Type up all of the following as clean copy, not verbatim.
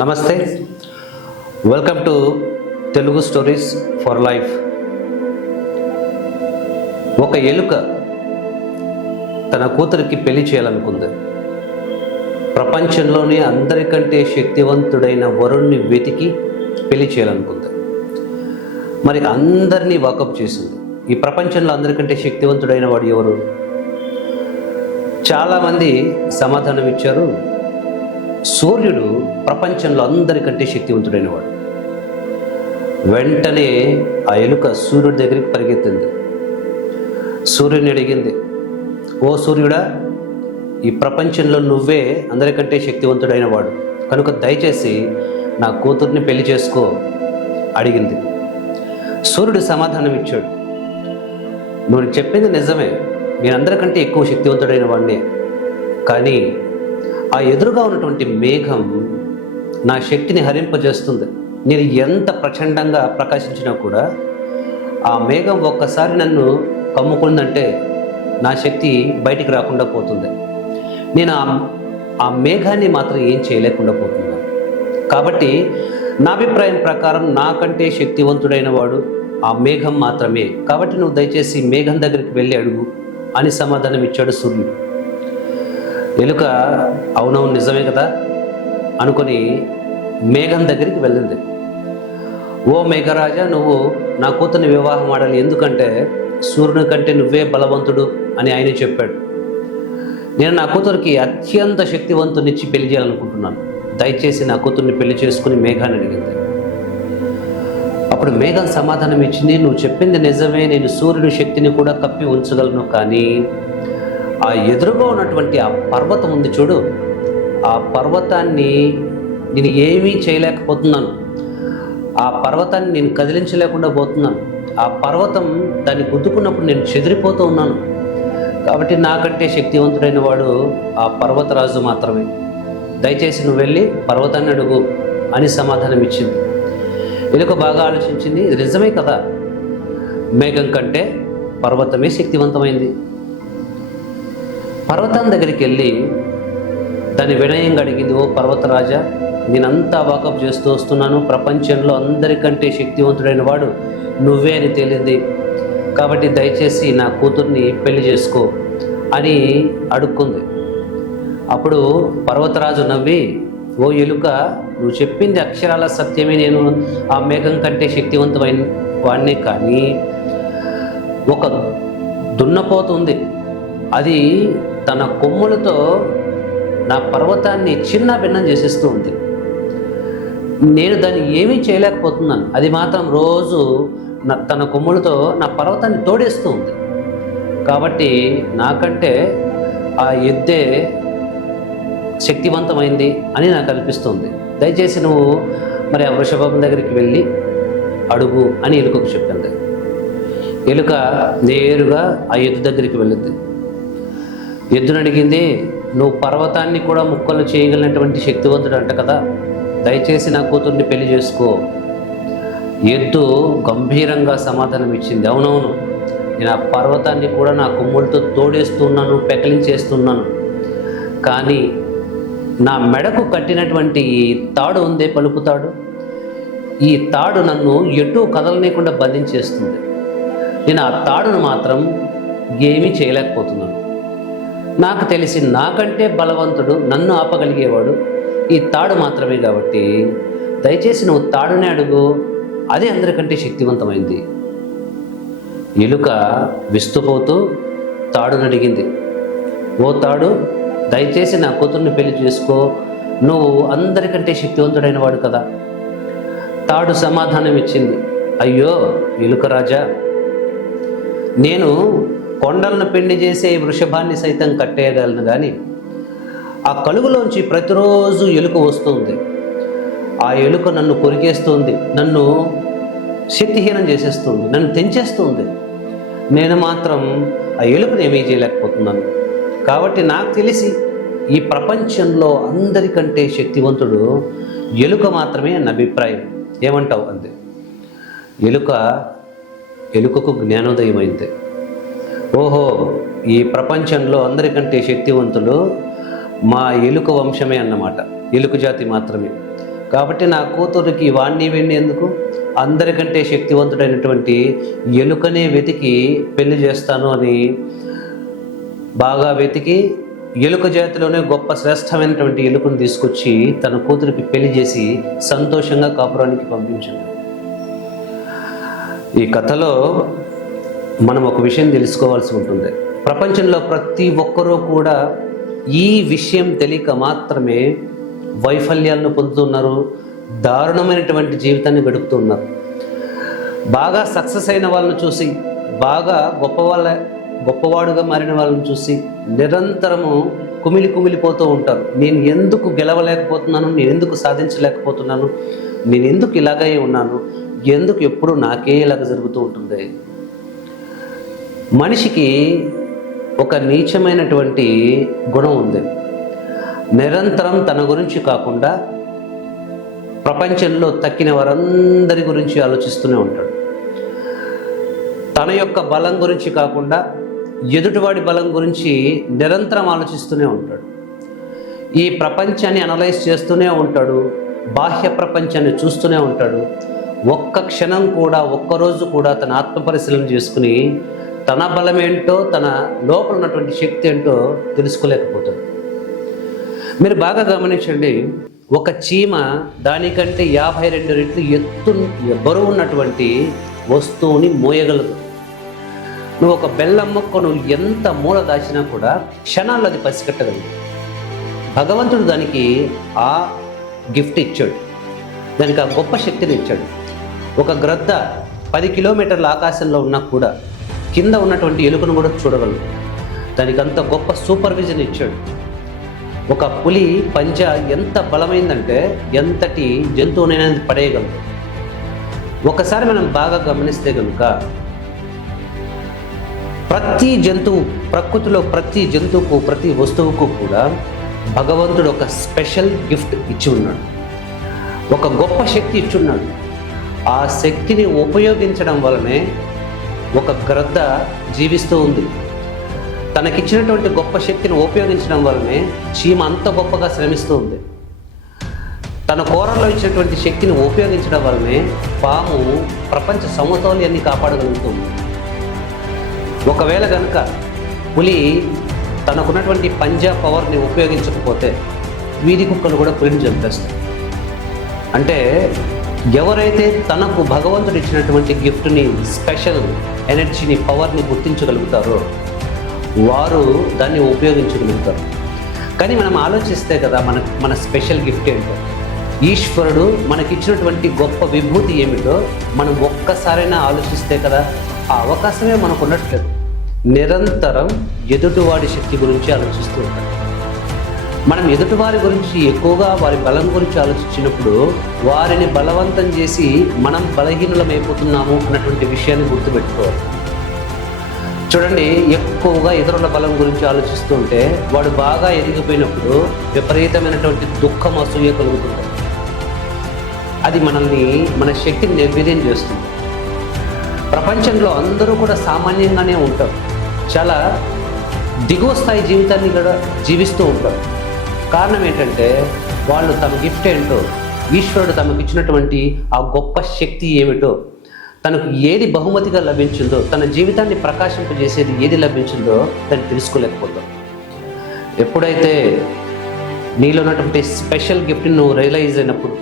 నమస్తే, welcome to Telugu stories for life. ఒక ఎలుక తన కూతురికి పెళ్లి చేయాలనుకుంది. ప్రపంచంలోనే అందరికంటే శక్తివంతుడైన వరుణ్ణి వెతికి పెళ్లి చేయాలనుకుంది. మరి అందరినీ వాకప్ చేసింది. ఈ ప్రపంచంలో అందరికంటే శక్తివంతుడైన వాడు ఎవరు? చాలామంది సమాధానం ఇచ్చారు, సూర్యుడు ప్రపంచంలో అందరికంటే శక్తివంతుడైన వాడు. వెంటనే ఆ ఎలుక సూర్యుడి దగ్గరికి పరిగెత్తింది. సూర్యుని అడిగింది, ఓ సూర్యుడా, ఈ ప్రపంచంలో నువ్వే అందరికంటే శక్తివంతుడైన వాడు, కనుక దయచేసి నా కూతుర్ని పెళ్లి చేసుకో అడిగింది. సూర్యుడు సమాధానం ఇచ్చాడు, నువ్వు చెప్పింది నిజమే, నేను అందరికంటే ఎక్కువ శక్తివంతుడైన వాడినే, కానీ ఆ ఎదురుగా ఉన్నటువంటి మేఘం నా శక్తిని హరింపజేస్తుంది. నేను ఎంత ప్రచండంగా ప్రకాశించినా కూడా ఆ మేఘం ఒక్కసారి నన్ను కమ్ముకుందంటే నా శక్తి బయటికి రాకుండా పోతుంది. నేను ఆ మేఘాన్ని మాత్రం ఏం చేయలేకుండా పోతున్నాను. కాబట్టి నా అభిప్రాయం ప్రకారం నాకంటే శక్తివంతుడైన వాడు ఆ మేఘం మాత్రమే. కాబట్టి నువ్వు దయచేసి మేఘం దగ్గరికి వెళ్ళి అడుగు అని సమాధానం ఇచ్చాడు సూర్యుడు. ఎలుక అవునవును నిజమే కదా అనుకొని మేఘం దగ్గరికి వెళ్ళింది. ఓ మేఘరాజా, నువ్వు నా కూతుర్ని వివాహం ఆడాలి, ఎందుకంటే సూర్యుని కంటే నువ్వే బలవంతుడు అని ఆయన చెప్పాడు. నేను నా కూతురికి అత్యంత శక్తివంతునిచ్చి పెళ్లి చేయాలనుకుంటున్నాను, దయచేసి నా కూతుర్ని పెళ్లి చేసుకుని మేఘాన్ని అడిగింది. అప్పుడు మేఘం సమాధానం ఇచ్చింది, నువ్వు చెప్పింది నిజమే, నేను సూర్యుడి శక్తిని కూడా కప్పి ఉంచగలను, కానీ ఆ ఎదురుగా ఉన్నటువంటి ఆ పర్వతం ఉంది చూడు, ఆ పర్వతాన్ని నేను ఏమీ చేయలేకపోతున్నాను. ఆ పర్వతాన్ని నేను కదిలించలేకుండా పోతున్నాను. ఆ పర్వతం దాన్ని గుద్దుకున్నప్పుడు నేను చెదిరిపోతూ ఉన్నాను. కాబట్టి నాకంటే శక్తివంతుడైన వాడు ఆ పర్వతరాజు మాత్రమే. దయచేసి నువ్వు వెళ్ళి పర్వతాన్ని అడుగు అని సమాధానం ఇచ్చింది. ఎలుక బాగా ఆలోచించింది, ఇది నిజమే కదా, మేఘం కంటే పర్వతమే శక్తివంతమైంది. పర్వతం దగ్గరికి వెళ్ళి దాన్ని వినయంగా అడిగింది, ఓ పర్వతరాజా, నేనంతా వాకప్ చేస్తూ వస్తున్నాను, ప్రపంచంలో అందరికంటే శక్తివంతుడైన వాడు నువ్వే అని తేలింది, కాబట్టి దయచేసి నా కూతుర్ని పెళ్లి చేసుకో అని అడుక్కుంది. అప్పుడు పర్వతరాజు నవ్వి, ఓ ఎలుక, నువ్వు చెప్పింది అక్షరాల సత్యమే, నేను ఆ మేఘం కంటే శక్తివంతమైన వాడినే, కానీ ఒక దున్నపోతు ఉంది, అది తన కొమ్ములతో నా పర్వతాన్ని చిన్న భిన్నం చేసేస్తూ ఉంది. నేను దాన్ని ఏమీ చేయలేకపోతున్నాను. అది మాత్రం రోజు తన కొమ్ములతో నా పర్వతాన్ని తోడేస్తూ ఉంది. కాబట్టి నాకంటే ఆ ఎద్దే శక్తివంతమైంది అని నాకు అనిపిస్తుంది. దయచేసి నువ్వు మరి ఆ వృషభం దగ్గరికి వెళ్ళి అడుగు అని ఎలుకకు చెప్పింది. ఎలుక నేరుగా ఆ ఎద్దు దగ్గరికి వెళ్ళింది. ఎద్దును అడిగింది, నువ్వు పర్వతాన్ని కూడా ముక్కలు చేయగలిగినటువంటి శక్తివంతుడు అంట కదా, దయచేసి నా కూతుర్ని పెళ్లి చేసుకో. ఎద్దు గంభీరంగా సమాధానం ఇచ్చింది, అవునవును, నేను ఆ పర్వతాన్ని కూడా నా కొమ్ములతో తోడేస్తున్నాను, పెకలించేస్తున్నాను, కానీ నా మెడకు కట్టినటువంటి ఈ తాడు ఉందే, పలుపు తాడు, ఈ తాడు నన్ను ఎటూ కదలనీయకుండా బంధించేస్తుంది. నేను ఆ తాడును మాత్రం ఏమీ చేయలేకపోతున్నాను. నాకు తెలిసి నాకంటే బలవంతుడు, నన్ను ఆపగలిగేవాడు ఈ తాడు మాత్రమే, కాబట్టి దయచేసి నువ్వు తాడునే అడుగు, అదే అందరికంటే శక్తివంతమైంది. ఎలుక విస్తుపోతూ తాడును అడిగింది, ఓ తాడు, దయచేసి నా కూతుర్ని పెళ్లి చేసుకో, నువ్వు అందరికంటే శక్తివంతుడైన వాడు కదా. తాడు సమాధానం ఇచ్చింది, అయ్యో ఎలుక రాజా, నేను కొండలను పిండి చేసే వృషభాన్ని సైతం కట్టేయగలను, కానీ ఆ కలుగులోంచి ప్రతిరోజు ఎలుక వస్తుంది. ఆ ఎలుక నన్ను కొరికేస్తుంది, నన్ను శక్తిహీనం చేసేస్తుంది, నన్ను తెంచేస్తుంది. నేను మాత్రం ఆ ఎలుకను ఏమీ చేయలేకపోతున్నాను. కాబట్టి నాకు తెలిసి ఈ ప్రపంచంలో అందరికంటే శక్తివంతుడు ఎలుక మాత్రమే అన్న అభిప్రాయం. ఏమంటావు అంది. ఎలుకకు జ్ఞానోదయమైంది. ఓహో, ఈ ప్రపంచంలో అందరికంటే శక్తివంతులు మా ఎలుక వంశమే అన్నమాట, ఎలుక జాతి మాత్రమే. కాబట్టి నా కూతురికి వాణ్ణి వీణ్ణి ఎందుకు, అందరికంటే శక్తివంతుడైనటువంటి ఎలుకనే వెతికి పెళ్లి చేస్తాను అని బాగా వెతికి ఎలుక జాతిలోనే గొప్ప శ్రేష్టమైనటువంటి ఎలుకను తీసుకొచ్చి తన కూతురికి పెళ్లి చేసి సంతోషంగా కాపురానికి పంపించింది. ఈ కథలో మనం ఒక విషయం తెలుసుకోవాల్సి ఉంటుంది. ప్రపంచంలో ప్రతి ఒక్కరూ కూడా ఈ విషయం తెలియక మాత్రమే వైఫల్యాలను పొందుతున్నారు, దారుణమైనటువంటి జీవితాన్ని గడుపుతున్నారు. బాగా సక్సెస్ అయిన వాళ్ళని చూసి, బాగా గొప్పవాడుగా మారిన వాళ్ళని చూసి నిరంతరము కుమిలిపోతూ ఉంటారు. నేను ఎందుకు గెలవలేకపోతున్నాను, నేను ఎందుకు సాధించలేకపోతున్నాను, నేను ఎందుకు ఇలాగే ఉన్నాను, ఎందుకు ఎప్పుడు నాకే ఇలాగ జరుగుతూ ఉంటుంది. మనిషికి ఒక నీచమైనటువంటి గుణం ఉంది. నిరంతరం తన గురించి కాకుండా ప్రపంచంలో తక్కిన వారందరి గురించి ఆలోచిస్తూనే ఉంటాడు. తన యొక్క బలం గురించి కాకుండా ఎదుటివాడి బలం గురించి నిరంతరం ఆలోచిస్తూనే ఉంటాడు. ఈ ప్రపంచాన్ని అనలైజ్ చేస్తూనే ఉంటాడు, బాహ్య ప్రపంచాన్ని చూస్తూనే ఉంటాడు. ఒక్క క్షణం కూడా, ఒక్కరోజు కూడా తన ఆత్మపరిశీలన చేసుకుని తన బలమేంటో, తన లోపల ఉన్నటువంటి శక్తి ఏంటో తెలుసుకోలేకపోతాడు. మీరు బాగా గమనించండి, ఒక చీమ దానికంటే 52 రెట్లు బరువు ఉన్నటువంటి వస్తువుని మోయగలదు. నువ్వు ఒక బెల్లం మొక్కను ఎంత మూల దాచినా కూడా క్షణాల్లో అది పసిగట్టగలదు. భగవంతుడు దానికి ఆ గిఫ్ట్ ఇచ్చాడు, దానికి ఆ గొప్ప శక్తిని ఇచ్చాడు. ఒక గ్రద్ద 10 కిలోమీటర్ల ఆకాశంలో ఉన్నా కూడా కింద ఉన్నటువంటి ఎలుకను కూడా చూడగలదు. దానికి అంత గొప్ప సూపర్విజన్ ఇచ్చాడు. ఒక పులి పంజా ఎంత బలమైందంటే ఎంతటి జంతువునైనా పడేయగలదు. ఒకసారి మనం బాగా గమనిస్తే కనుక ప్రతి జంతువు, ప్రకృతిలో ప్రతి జంతువుకు, ప్రతి వస్తువుకు కూడా భగవంతుడు ఒక స్పెషల్ గిఫ్ట్ ఇచ్చి ఉన్నాడు, ఒక గొప్ప శక్తి ఇచ్చున్నాడు. ఆ శక్తిని ఉపయోగించడం వలనే ఒక గ్రద్ద జీవిస్తూ ఉంది. తనకిచ్చినటువంటి గొప్ప శక్తిని ఉపయోగించడం వలనే చీమ అంత గొప్పగా శ్రమిస్తూ ఉంది. తన కూరల్లో ఇచ్చినటువంటి శక్తిని ఉపయోగించడం వలనే పాము ప్రపంచ సమతౌల్యాన్ని కాపాడగలుగుతుంది. ఒకవేళ కనుక పులి తనకున్నటువంటి పంజా పవర్ని ఉపయోగించకపోతే వీధి కుక్కలు కూడా పులిని చంపేస్తాయి. అంటే ఎవరైతే తనకు భగవంతుడు ఇచ్చినటువంటి గిఫ్ట్ని, స్పెషల్ ఎనర్జీని, పవర్ని గుర్తించగలుగుతారో వారు దాన్ని ఉపయోగించగలుగుతారు. కానీ మనం ఆలోచిస్తే కదా మన స్పెషల్ గిఫ్ట్ ఏంటో, ఈశ్వరుడు మనకిచ్చినటువంటి గొప్ప విభూతి ఏమిటో మనం ఒక్కసారైనా ఆలోచిస్తే కదా ఆ అవకాశమే మనకు ఉన్నట్లేదు. నిరంతరం ఎదుటివాడి శక్తి గురించి ఆలోచిస్తూ ఉంటాం. మనం ఎదుటివారి గురించి ఎక్కువగా వారి బలం గురించి ఆలోచించినప్పుడు వారిని బలవంతం చేసి మనం బలహీనులమైపోతున్నాము అన్నటువంటి విషయాన్ని గుర్తుపెట్టుకోవాలి. చూడండి, ఎక్కువగా ఇతరుల బలం గురించి ఆలోచిస్తూ ఉంటే వాడు బాగా ఎదిగిపోయినప్పుడు విపరీతమైనటువంటి దుఃఖం, అసూయ కలుగుతుంది. అది మన శక్తిని నిర్వీర్యం చేస్తుంది. ప్రపంచంలో అందరూ కూడా సామాన్యంగానే ఉంటారు, చాలా దిగువ స్థాయి జీవితాన్ని కూడా జీవిస్తూ ఉంటారు. కారణం ఏంటంటే వాళ్ళు తమ గిఫ్ట్ ఏంటో, ఈశ్వరుడు తమకు ఇచ్చినటువంటి ఆ గొప్ప శక్తి ఏమిటో, తనకు ఏది బహుమతిగా లభించిందో, తన జీవితాన్ని ప్రకాశింపజేసేది ఏది లభించిందో దాన్ని తెలుసుకోలేకపోతాం. ఎప్పుడైతే నీలో ఉన్నటువంటి స్పెషల్ గిఫ్ట్ని నువ్వు రియలైజ్ అయినప్పుడు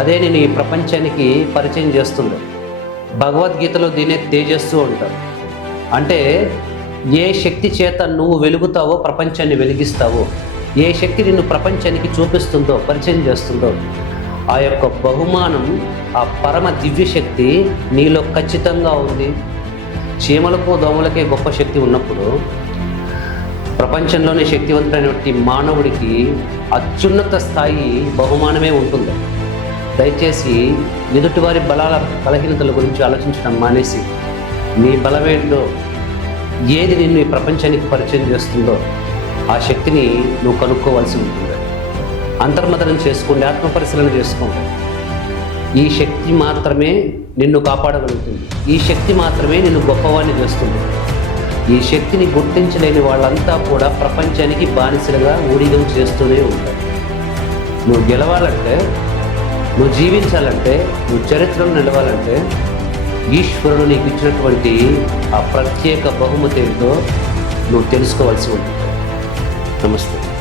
అదే నేను ఈ ప్రపంచానికి పరిచయం చేస్తుంది. భగవద్గీతలో దీనే తేజస్సు అంటారు. అంటే ఏ శక్తి చేత నువ్వు వెలుగుతావో, ప్రపంచాన్ని వెలిగిస్తావో, ఏ శక్తి నిన్ను ప్రపంచానికి చూపిస్తుందో, పరిచయం చేస్తుందో, ఆ యొక్క బహుమానం, ఆ పరమ దివ్య శక్తి నీలో ఖచ్చితంగా ఉంది. చీమలకు, దోమలకే గొప్ప శక్తి ఉన్నప్పుడు ప్రపంచంలోనే శక్తివంతుడైనటువంటి మానవుడికి అత్యున్నత స్థాయి బహుమానమే ఉంటుంది. దయచేసి ఎదుటివారి బలహీనతల గురించి ఆలోచించడం మానేసి నీ బలమేంటో, ఏది నిన్ను ఈ ప్రపంచానికి పరిచయం చేస్తుందో ఆ శక్తిని నువ్వు కనుక్కోవాల్సి ఉంటుంది. అంతర్మథనం చేసుకోండి, ఆత్మపరిశీలన చేసుకోండి. ఈ శక్తి మాత్రమే నిన్ను కాపాడగలుగుతుంది. ఈ శక్తి మాత్రమే నిన్ను గొప్పవాణ్ణి చేస్తుంది. ఈ శక్తిని గుర్తించలేని వాళ్ళంతా కూడా ప్రపంచానికి బానిసలుగా ఊడిగం చేస్తూనే ఉంటారు. నువ్వు గెలవాలంటే నువ్వు జీవించాలంటే, నువ్వు చరిత్రలో నిలవాలంటే ఈశ్వరుడు నీకు ఇచ్చినటువంటి ఆ ప్రత్యేక బహుమతి ఏంటో నువ్వు తెలుసుకోవాల్సి ఉంటుంది. నమస్తే.